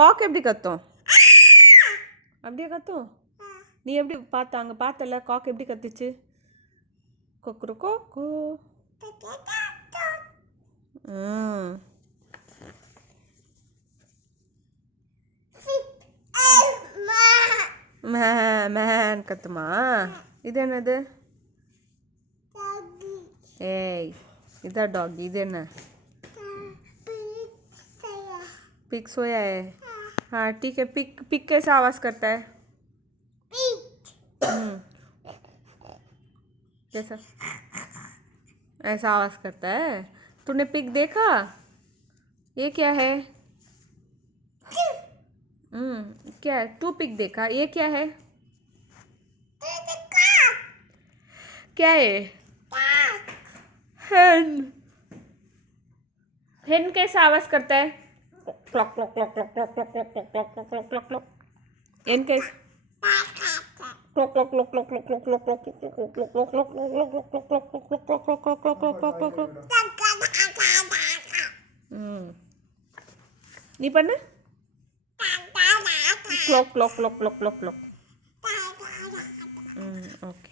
காக் எப்படி கத்தும்? அப்படியே கத்தும். நீ எப்படி பார்த்த? அங்கே பார்த்தல காக் எப்படி கத்துச்சு? கொக்குரு கோக்கு. மேன் கத்துமா? இது என்னது? ஏய், इधर डॉगी, इधर ना पिक सोया है। हाँ ठीक है। पिक पिक कैसा आवाज़ करता है? जैसा ऐसा आवाज़ करता है। तूने पिक देखा? ये क्या है? क्या है? तू पिक देखा? ये क्या है? क्या है? हेन। हेन कैसा आवाज़ करता है? Clock clock clock clock clock clock clock clock clock clock clock clock. हेन कैसा? Clock clock clock clock clock clock clock clock clock clock clock clock clock. நீ பண்ணு. Clock clock clock clock clock clock. Okay.